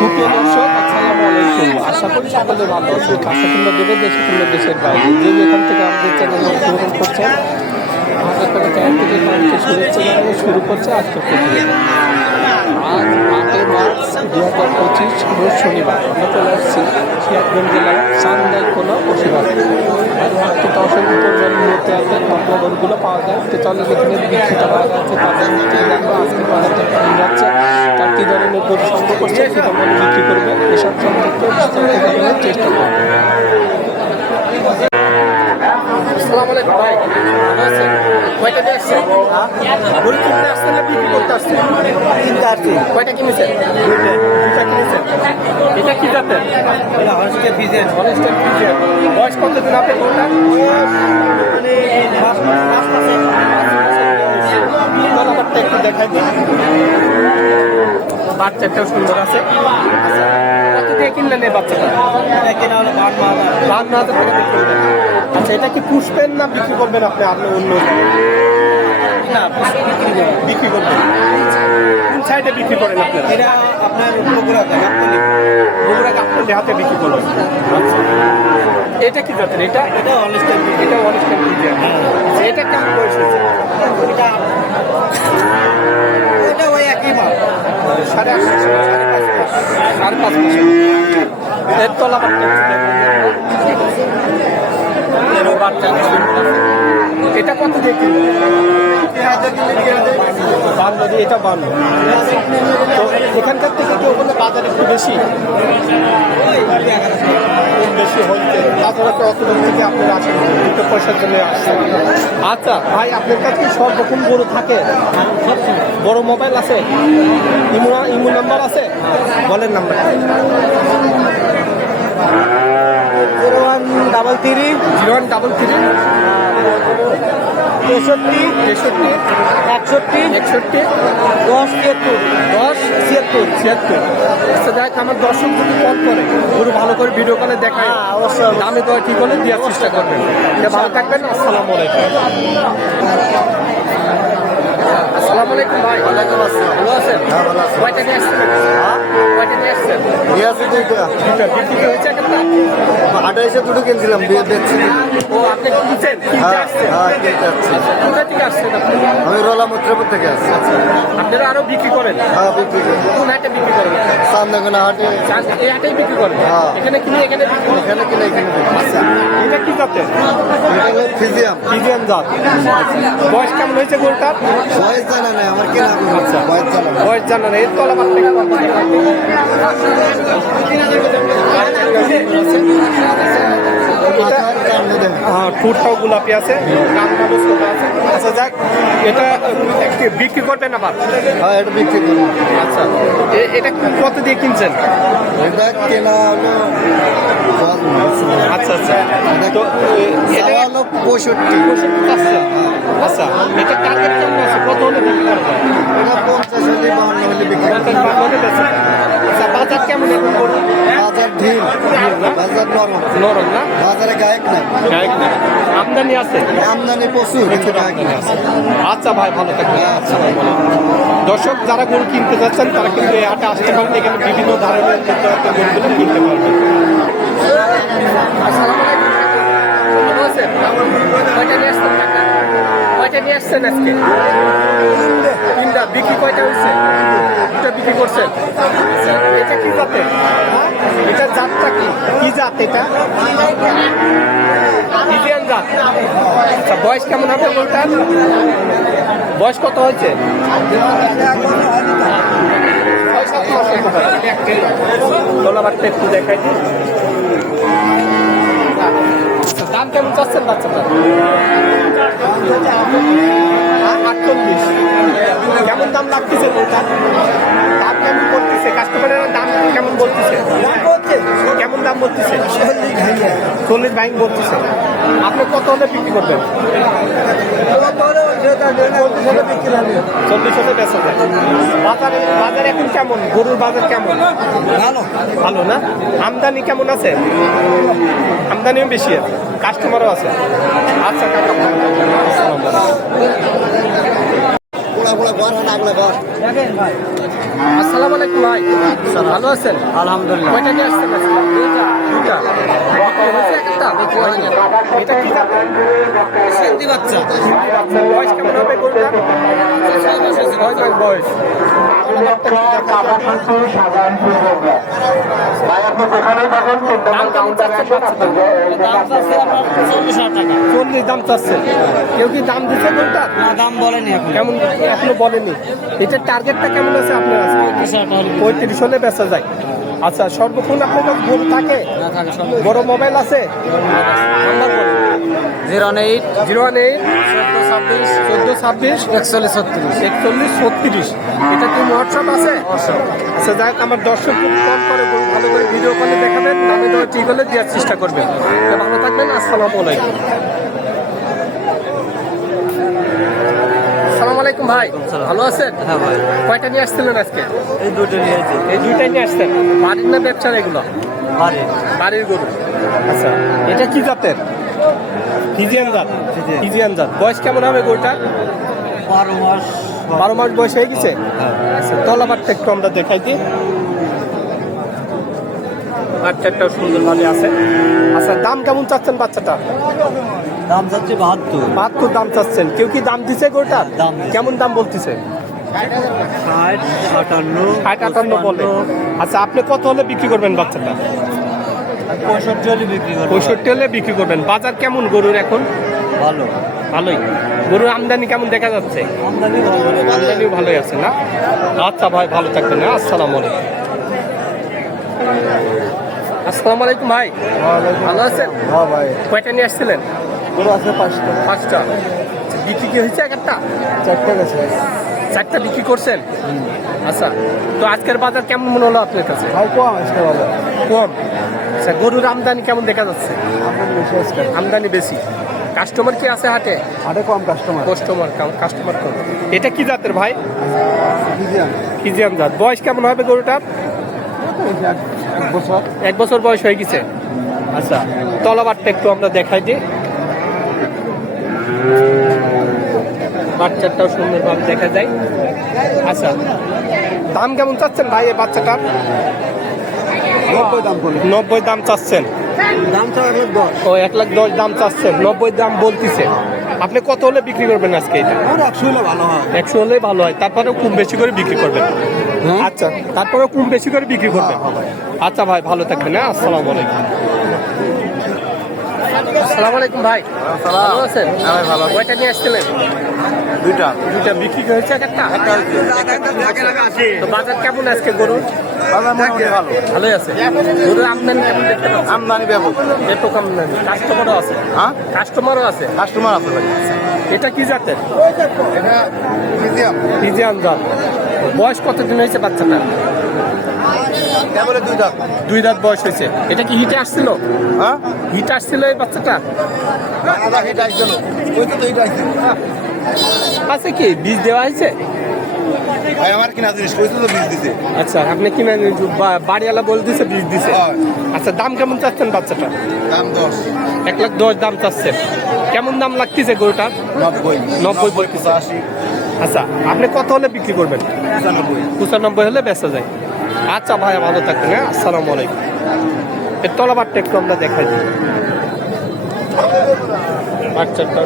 সুপ্রিয় দর্শক আসসালামু আলাইকুম আশা করি সকলে ভালো আছেন। কাছে কিংবা দূরে দেশে কিংবা দেশের বাইরে। যে যেখান থেকে আমাদের চ্যানেল অংশগ্রহণ করছেন আমাদের কোনো চ্যানেল থেকে শুভেচ্ছা জানিয়ে শুরু করছে আজকে প্রতিদিন আজ দু হাজার পঁচিশ রোজ শনিবার আমরা চলে আসছি সিরাজগঞ্জ জেলার চান্দাই কোনো বসিবাদ আর হাটটি অসংখ্য পরিমাণ নিয়তে আছে গরুগুলো পাওয়া যায়। তো চলে যেখানে বিখ্যাত বাজার আছে, তাদের মধ্যে দেখব আজকে বাজারটা কেমন যাচ্ছে, তার কী ধরনের গরু সংগ্রহ করছে, কী দামে বিক্রি করবে, এসব সম্পর্কে বিস্তারিত জানানোর চেষ্টা করব। আসসালামু আলাইকুম। কয়টা দিয়ে আসছেন? গরু কিনতে আসছেন না বিক্রি করতে আসছেন? কিনতে আসছি। কয়টা কিনেছেন? দুটা কিনেছেন। এটা কি জাতের? এটা হর্সকে ফিজেন অনেস্টার ফিজিয়ার বয়স কতদিন আপনি গরুটা মানে পাঁচ পাঁচ মাসে তলাবারটা একটু দেখাই দিন বাচ্চাটাও সুন্দর আছে। কত বাচ্চাটা। আচ্ছা এটা কি পুষবেন না বিক্রি করবেন আপনি? আপনি অন্য না বিক্রি করবেন। কোন সাইডে বিক্রি করেন আপনারা এটা আপনার বগুড়া হাতে বিক্রি করবেন। আচ্ছা। এটা কি জাতের? এটা এটা হলস্টার এটা অনেকটা ফিজিয়ার আচ্ছা এটা কেমন বয়স হয়েছে এটা এটা ওই একই মাল সাড়ে আটশো সাড়ে পাঁচ মাস সাড়ে পাঁচ মাস এর তলা এটা কত কিনবে? বান্ন এটা বান্ন তো এখানকার থেকে কি ওখানে বাজার একটু বেশি? বেশি হচ্ছে। তাছাড়া তো অত দূর থেকে আপনারা আসেন দুটো পয়সার জন্য আসছেন। আচ্ছা ভাই আপনার কাছে কি সব রকম গরু থাকে? বড় মোবাইল আছে? ইমো ইমো নাম্বার আছে? বলেন number. Zero one double three. Zero one double three. তেষট্টি। তেষট্টি। একষট্টি। একষট্টি। দশ তিয়াত্তর দশ। ছিয়াত্তর। ছিয়াত্তর। আচ্ছা দেখ আমার দর্শক যদি কল করে গরু ভালো করে ভিডিও কলে দেখায় হ্যাঁ, অবশ্যই। দামে তো ঠিক হলে দেওয়ার চেষ্টা করবেন। ভালো থাকবেন আসসালামু আলাইকুম। আসসালামু আলাইকুম ভাই। ওয়ালাইকুম আসসালাম। ভালো আছেন? হ্যাঁ, ভালো আছি। কয়টা নিয়ে আসছেন? আছে দুইটা দুটো বিক্রি হয়েছে একটা হাটে এসে দুটো কিনছিলাম বিয়ে দেখছি ও আপনি কিনছেন হ্যাঁ হ্যাঁ কিনতে আসছি। কোথা থেকে আসছেন আপনি? আমি রোলা মুত্রাপুর থেকে আসছি। আপনারা আরও বিক্রি করেন? হ্যাঁ বিক্রি করি। কোন হাটে বিক্রি করেন? সামনাগোনা হাটে। এই হাটেই বিক্রি করেন? হ্যাঁ। এখানে কিনে এখানে বিক্রি এখানে কিনে এখানে আচ্ছা এটা কি জাতের? এটা ফিজিয়াম। জাত। বয়স কেমন হয়েছে গরুটার বয়স জানা নাই আমার কেনা আচ্ছা বয়স জানা বয়স জানা নেই। এর তলা বাচ্চা ঠোঁটটাও গোলাপি আছে আচ্ছা যাক এটা বিক্রি করবেন আবার? হ্যাঁ এটা বিক্রি করি আচ্ছা এটা কত দিয়ে কিনছেন? এটা কেনা। আচ্ছা আচ্ছা। তো এটা হলো পঁয়ষট্টি। আচ্ছা আচ্ছা। এটা টার্গেট কেমন আছে? কত হলে বিক্রি করবেন? এটা পঞ্চাশ আচ্ছা বাজার কেমন? বাজার বাজার নরম নরম না বাজারে গায়ক নাই গায়ক না আমদানি আমদানি প্রচুর আচ্ছা ভাই, ভালো থাকবেন আচ্ছা ভাই দর্শক যারা গরু কিনতে যাচ্ছেন তারা কিন্তু এই আসতে পারেন এখানে বিভিন্ন ধরনের কিনতে পারবেন আসসালামু আলাইকুম কয়টা নিয়ে আসছেন কয়টা নিয়ে আসছেন আজকে বিক্রি কয়টা হয়েছে বিক্রি আচ্ছা, এটা কি জাতের এটা জাতটা কি? কি জাত এটা? ইন্ডিয়ান জাত। আচ্ছা বয়স কেমন হবে গরুটার বয়স কত হয়েছে? একটু দেখাই আচ্ছা, দাম কেমন বাচ্চাটা? দাম লাগতেছে বলটা দাম কেমন বলতেছে? কাস্টমারের দাম কেমন বলতেছে? কেমন দাম বলতেছে? চল্লিশ বাইক বলতেছে। আপনি কত হলে বিক্রি করবেন? চল্লিশ হলে বেচা যায়। বাজার বাজার এখন কেমন? গরুর বাজার কেমন? ভালো। ভালো না? আমদানি কেমন আছে? আমদানিও বেশি আছে। কাস্টমারও আছে। আচ্ছা কাকা। আসসালামু আলাইকুম। ভাই। আসসালামু আলাইকুম ভাই। ভালো আছেন? আলহামদুলিল্লাহ। কয়টা আসছেন এটা কি? সিন্ধি বাচ্চা। বয়স কেমন হবে গরুটা দাম? চল্লিশ চাচ্ছে। কেউ কি দাম দিচ্ছে গরুটা দাম বলেনি কেমন? এখনও বলেনি। এটার টার্গেটটা কেমন আছে আপনার? পঁয়ত্রিশ হলে বেচা যায়। আচ্ছা সর্বক্ষণ আপনার কাছে গরু থাকে? বড় মোবাইল আছে? Zero eight zero one eight চোদ্দ ছাব্বিশ চোদ্দ ছাব্বিশ একচল্লিশ ছত্রিশ। একচল্লিশ ছত্রিশ। এটা কি হোয়াটসঅ্যাপ আছে? আচ্ছা যাক আমার দর্শক খুব কম করে ভালো করে ভিডিও কলে দেখাবেন। নামে ঠিক হলে দেওয়ার চেষ্টা করবেন। ভালো থাকবেন আসসালামু আলাইকুম। ভাই ভালো আছেন? হ্যাঁ ভাই। কয়টা নিয়ে আসছিলেন আজকে? এই দুটো নিয়েছি এই দুইটাই নিয়ে আসছেন? বাড়ির না ব্যবসার এগুলো? বাড়ি বাড়ির গরু। আচ্ছা। এটা কি জাতের? ফিজিয়ান জাত। ফিজিয়ান। ফিজিয়ান জাত। বয়স কেমন হবে গরুটা বারো মাস। বারো মাস বয়স হয়ে গেছে? আচ্ছা তলাবারটা একটু আমরা দেখাই দিই। বাচ্চাটাও সুন্দরভাবে আছে। আচ্ছা দাম কেমন চাচ্ছেন বাচ্চাটা দাম যাচ্ছে বাহাত্তর। বাহাত্তর দাম চাচ্ছেন। কেউ কি দাম দিছে গরুটার? দাম কেমন দাম বলতেছে? ষাট আটান্ন ষাট আটান্ন বলে। আচ্ছা আপনি কত হলে বিক্রি করবেন বাচ্চাটা? পঁয়ষট্টি হলে বিক্রি করব। পঁয়ষট্টি হলে বিক্রি করবেন। বাজার কেমন গরুর এখন? ভালো। ভালোই। গরুর আমদানি কেমন দেখা যাচ্ছে? আমদানি ভালো। আমদানিও ভালোই আছে না? আচ্ছা ভাই ভালো থাকবেন হ্যাঁ? আসসালামু আলাইকুম। আসসালামু আলাইকুম ভাই। ভালো আছেন? হ্যাঁ ভাই। কয়টা নিয়ে আসছিলেন? পুরো আছে পাঁচটা। পাঁচটা। বিক্রি কি হয়েছে এক একটা? চারটে গেছে। চারটা বিক্রি করছেন? আচ্ছা তো আজকের বাজার কেমন মনে হলো আপনার কাছে? ভাই কম আজকে ভালো কম। আচ্ছা গরুর আমদানি কেমন দেখা যাচ্ছে? আমদানি বেশি কাস্টমার কি আছে হাটে? আটে কম কাস্টমার কাস্টমার কাস্টমার কম। এটা কি জাতের ভাই? ফিজিয়ান। জাত। বয়স কেমন হবে গরুটার? বছর। এক বছর বয়স হয়ে গেছে। আচ্ছা তলাবারটা একটু আমরা দেখাই দিই। বাচ্চাটাও সুন্দরভাবে দেখা যায়। আচ্ছা দাম কেমন চাচ্ছেন ভাই এই বাচ্চাটার? নব্বই দাম নব্বই দাম চাচ্ছেন। দাম তো এক লাখ দশ। ও এক লাখ দশ দাম চাচ্ছেন। নব্বই দাম বলতেছে। আপনি কত হলে বিক্রি করবেন আজকে এটা? একশো হলে ভালো হয়। একশো হলেই ভালো হয়। তারপরেও কম বেশি করে বিক্রি করবেন। হ্যাঁ? আচ্ছা তারপরেও কম বেশি করে বিক্রি করবেন। আচ্ছা ভাই ভালো থাকবেন হ্যাঁ? আসসালামু আলাইকুম। আসসালামু আলাইকুম ভাই। ভালো আছেন? হ্যাঁ ভালো কয়টা নিয়ে আসছিলেন? দুইটা। দুইটা বিক্রি হয়েছে এক একটা? তো বাজার কেমন আজকে গরুর? ভালোই আছে। গরুর আমদানি কেমন দেখতে পাচ্ছেন? আমদানি ব্যাপক। ব্যাপক আমদানি। কাস্টমারও আছে? হ্যাঁ? কাস্টমারও আছে? কাস্টমার আছে ভাই। এটা কি জাতের? এটা মিডিয়াম ফিজিয়ান জাত। বয়স কতদিন হয়েছে বাচ্চাটা? দুই দাঁত। দুই দাঁত বয়স হয়েছে। এটা কি হিটে আসছিল? হ্যাঁ? হিট আসছিল এই বাচ্চাটা? হিট আসছিল। আসছিল। আছে কি? বীজ দেওয়া হয়েছে? ভাই আমার কিনা জিনিস তো বীজ দিছে। আচ্ছা আপনি কিনে বা- বাড়িওয়ালা বলে দিছে বীজ দিছে। আচ্ছা দাম কেমন চাচ্ছেন বাচ্চাটা? দাম দশ। এক লাখ দশ দাম চাচ্ছেন। কেমন দাম লাগতেছে গরুটার নব্বই। নব্বই বলতেছে। আশি। আচ্ছা আপনি কত হলে বিক্রি করবেন? পঁচানব্বই। পঁচানব্বই হলে বেচা যায়। আচ্ছা ভাই ভালো থাকবেন হ্যাঁ? আসসালামু আলাইকুম। এর তলাবারটা একটু আমরা দেখাই বাচ্চাটা